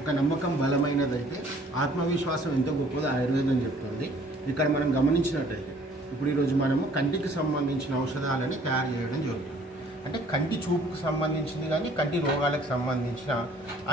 ఒక నమ్మకం బలమైనదైతే ఆత్మవిశ్వాసం ఎంత గొప్పదో ఆయుర్వేదం చెప్తుంది. ఇక్కడ మనం గమనించినట్టయితే ఇప్పుడు ఈరోజు మనము కంటికి సంబంధించిన ఔషధాలని తయారు చేయడం జరుగుతుంది. అంటే కంటి చూపుకు సంబంధించింది కానీ కంటి రోగాలకు సంబంధించిన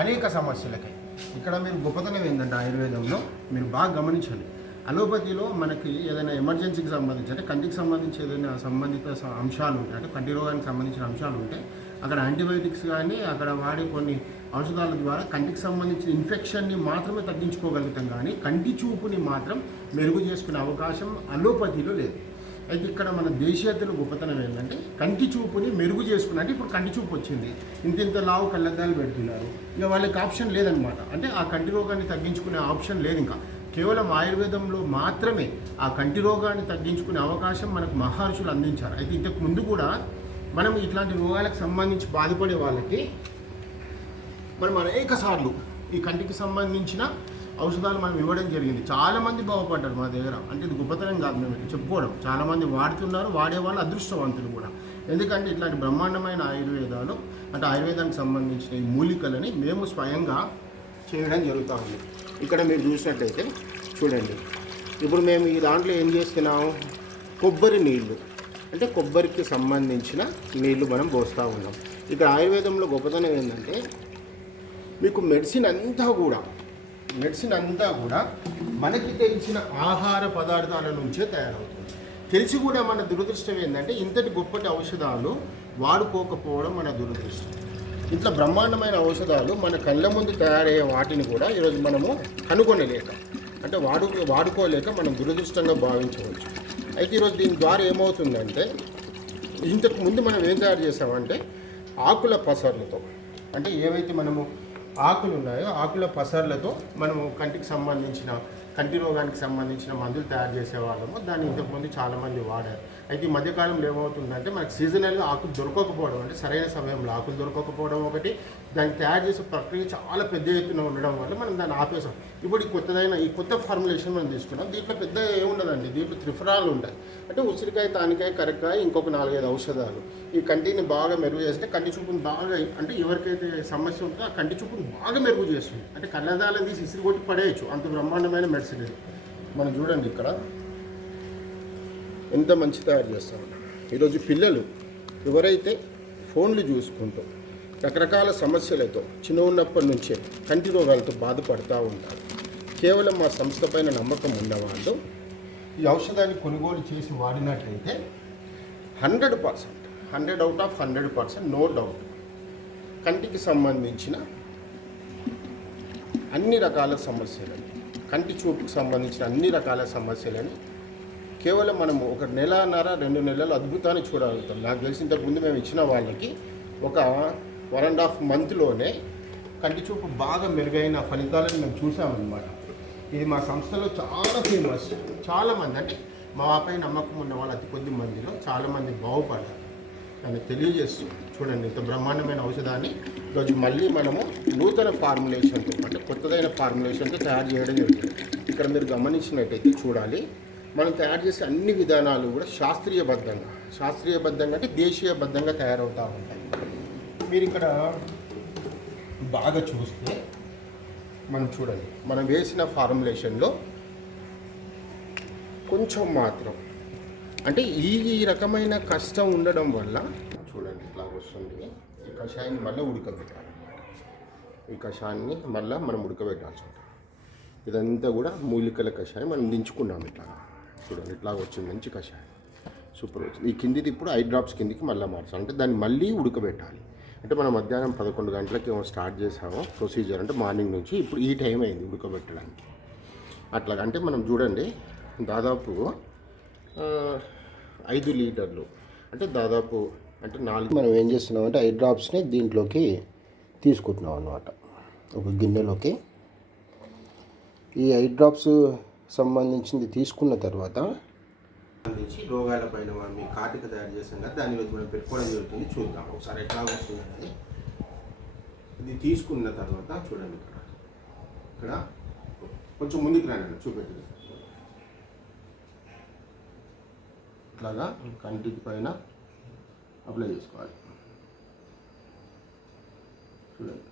అనేక సమస్యలకి ఇక్కడ మీరు గొప్పతనం ఏంటంటే ఆయుర్వేదంలో మీరు బాగా గమనించండి. అలోపతిలో మనకి ఏదైనా ఎమర్జెన్సీకి సంబంధించి అంటే కంటికి సంబంధించి ఏదైనా సంబంధిత అంశాలు ఉంటాయి, అంటే కంటి రోగానికి సంబంధించిన అంశాలు ఉంటే అక్కడ యాంటీబయాటిక్స్ కానీ అక్కడ వాడే కొన్ని ఔషధాల ద్వారా కంటికి సంబంధించిన ఇన్ఫెక్షన్ని మాత్రమే తగ్గించుకోగలుగుతాం, కానీ కంటి చూపుని మాత్రం మెరుగు చేసుకునే అవకాశం అలోపతిలో లేదు. అయితే ఇక్కడ మన దేశీయతలో గొప్పతనం ఏంటంటే కంటి చూపుని మెరుగు చేసుకుని, అంటే ఇప్పుడు కంటి చూపు వచ్చింది, ఇంత లావు కళ్ళద్దాలు పెడుతున్నారు, ఇక వాళ్ళకి ఆప్షన్ లేదనమాట. అంటే ఆ కంటి రోగాన్ని తగ్గించుకునే ఆప్షన్ లేదు. ఇంకా కేవలం ఆయుర్వేదంలో మాత్రమే ఆ కంటి రోగాన్ని తగ్గించుకునే అవకాశం మనకు మహర్షులు అందించారు. అయితే ఇంతకు ముందు కూడా మనం ఇట్లాంటి రోగాలకు సంబంధించి బాధపడే వాళ్ళకి మనం అనేక సార్లు ఈ కంటికి సంబంధించిన ఔషధాలు మనం ఇవ్వడం జరిగింది. చాలామంది బాగుపడ్డారు మా దగ్గర. అంటే ఇది గొప్పతనం కాదు మేము చెప్పుకోవడం, చాలామంది వాడుతున్నారు, వాడేవాళ్ళు అదృష్టవంతులు కూడా. ఎందుకంటే ఇట్లాంటి బ్రహ్మాండమైన ఆయుర్వేదాలు అంటే ఆయుర్వేదానికి సంబంధించిన ఈ మూలికలని మేము స్వయంగా చేయడం జరుగుతూ ఉంది. ఇక్కడ మీరు చూసినట్టయితే చూడండి, ఇప్పుడు మేము ఈ దాంట్లో ఏం చేస్తున్నాం, కొబ్బరి నీళ్ళు అంటే కొబ్బరికి సంబంధించిన నీళ్లు మనం పోస్తూ ఉన్నాం. ఇక్కడ ఆయుర్వేదంలో గొప్పతనం ఏంటంటే మీకు మెడిసిన్ అంతా కూడా మనకి తెలిసిన ఆహార పదార్థాల నుంచే తయారవుతుంది. తెలిసి కూడా మన దురదృష్టం ఏంటంటే ఇంతటి గొప్పటి ఔషధాలు వాడుకోకపోవడం మన దురదృష్టం. ఇట్లా బ్రహ్మాండమైన ఔషధాలు మన కళ్ళ ముందు తయారయ్యే వాటిని కూడా ఈరోజు మనము కనుగొనలేక అంటే వాడుకోలేక మనం దురదృష్టంగా భావించవచ్చు. అయితే ఈరోజు దీని ద్వారా ఏమవుతుందంటే ఇంతకు ముందు మనం ఏం తయారు చేసామంటే ఆకుల పసర్లతో, అంటే ఏవైతే మనము ఆకులు ఉన్నాయో ఆకుల పసర్లతో మనము కంటి రోగానికి సంబంధించిన మందులు తయారు చేసేవాళ్ళము. దాన్ని ఇంతకుముందు చాలామంది వాడారు. అయితే ఈ మధ్యకాలంలో ఏమవుతుందంటే మనకు సీజనల్గా ఆకులు దొరకకపోవడం, అంటే సరైన సమయంలో ఆకులు దొరకకపోవడం ఒకటి, దాన్ని తయారు చేసే ప్రక్రియ చాలా పెద్ద ఎత్తున ఉండడం వల్ల మనం దాన్ని ఆపేసాం. ఇప్పుడు ఈ కొత్త ఫార్ములేషన్ మనం తీసుకున్నాం. దీంట్లో పెద్ద ఏముండదండి, దీంట్లో త్రిఫలాలు ఉంటాయి. అంటే ఉసిరికాయ, తానికాయ, కరక్కాయ, ఇంకొక 4-5 ఔషధాలు ఈ కంటిని బాగా మెరుగు చేస్తే కంటి చూపుని బాగా, అంటే ఎవరికైతే సమస్య ఉంటుందో ఆ కంటి చూపుని బాగా మెరుగు చేస్తుంది. అంటే కళ్ళదాలను తీసి ఇసిరి కొట్టి పడేయచ్చు, అంత బ్రహ్మాండమైన మెడిసిన్ ఇది. మనం చూడండి ఇక్కడ ఎంత మంచి తయారు చేస్తాం. ఈరోజు పిల్లలు ఎవరైతే ఫోన్లు చూసుకుంటూ రకరకాల సమస్యలతో చిన్న ఉన్నప్పటి నుంచే కంటి రోగాలతో బాధపడుతూ ఉంటారు. కేవలం మా సంస్థ పైన నమ్మకం ఉన్నవాళ్ళు ఈ ఔషధాన్ని కొనుగోలు చేసి వాడినట్లయితే 100%, 100 out of 100%, నో డౌట్ కంటికి సంబంధించిన అన్ని రకాల సమస్యలని, కంటి చూపుకు సంబంధించిన అన్ని రకాల సమస్యలని కేవలం మనము 1 నెలన్నర 2 నెలలు అద్భుతాన్ని చూడగలుగుతాం. నాకు తెలిసినంతకుముందు మేము ఇచ్చిన వాళ్ళకి ఒక 1.5 monthలోనే కంటి చూపు బాగా మెరుగైన ఫలితాలను మేము చూసామన్నమాట. ఇది మా సంస్థలో చాలా ఫేమస్. చాలామంది, అంటే మాపై నమ్మకం ఉన్న వాళ్ళు అతి కొద్ది మందిలో చాలామంది బాగుపడ్డారు. దాన్ని తెలియజేస్తూ చూడండి, ఇంత బ్రహ్మాండమైన ఔషధాన్ని ఈరోజు మళ్ళీ మనము నూతన ఫార్ములేషన్తో, అంటే కొత్తదైన ఫార్ములేషన్తో తయారు చేయడం జరుగుతుంది. ఇక్కడ మీరు గమనించినట్టయితే చూడాలి, మనం తయారు చేసే అన్ని విధానాలు కూడా శాస్త్రీయబద్ధంగా అంటే దేశీయబద్ధంగా తయారవుతూ ఉంటాయి. మీరు ఇక్కడ బాగా చూస్తే మనం చూడండి, మనం వేసిన ఫార్ములేషన్లో కొంచెం మాత్రం, అంటే ఈ రకమైన కష్టం ఉండడం వల్ల చూడండి ఇట్లా వస్తుంది. ఈ కషాయాన్ని మళ్ళీ ఉడకబెట్టాలి. ఈ కషాయాన్ని మళ్ళీ మనం ఉడకబెట్టాల్సి ఉంటుంది. ఇదంతా కూడా మూలికల కషాయం మనం దించుకున్నాం. ఇట్లా చూడండి, ఇట్లా వచ్చింది మంచి కషాయం, సూపర్ వచ్చింది. ఈ కిందిది ఇప్పుడు 5 drops కిందికి మళ్ళీ మార్చాలి. అంటే దాన్ని మళ్ళీ ఉడకబెట్టాలి. అంటే మనం మధ్యాహ్నం 11 గంటలకి స్టార్ట్ చేసాము ప్రొసీజర్, అంటే మార్నింగ్ నుంచి. ఇప్పుడు ఈ టైం అయింది ఉడకబెట్టడానికి. అట్లా అంటే మనం చూడండి దాదాపు 5 లీటర్లు, అంటే దాదాపు అంటే 4. మనం ఏం చేస్తున్నామంటే 5 drops దీంట్లోకి తీసుకుంటున్నాం అన్నమాట. ఒక గిన్నెలోకి ఈ 5 drops సంబంధించింది తీసుకున్న తర్వాత రోగాలపైన మీ కాటిక తయారు చేసాం కదా, దాని రోజు మనం పెట్టుకోవడం జరుగుతుంది. చూద్దాం ఒకసారి ఎట్లా వస్తుంది అనేది. ఇది తీసుకున్న తర్వాత చూడండి, ఇక్కడ కొంచెం ముందుకు రానండి, చూపెట్టింది ఇట్లాగా కంటికి పైన అప్లై చేసుకోవాలి. చూడండి.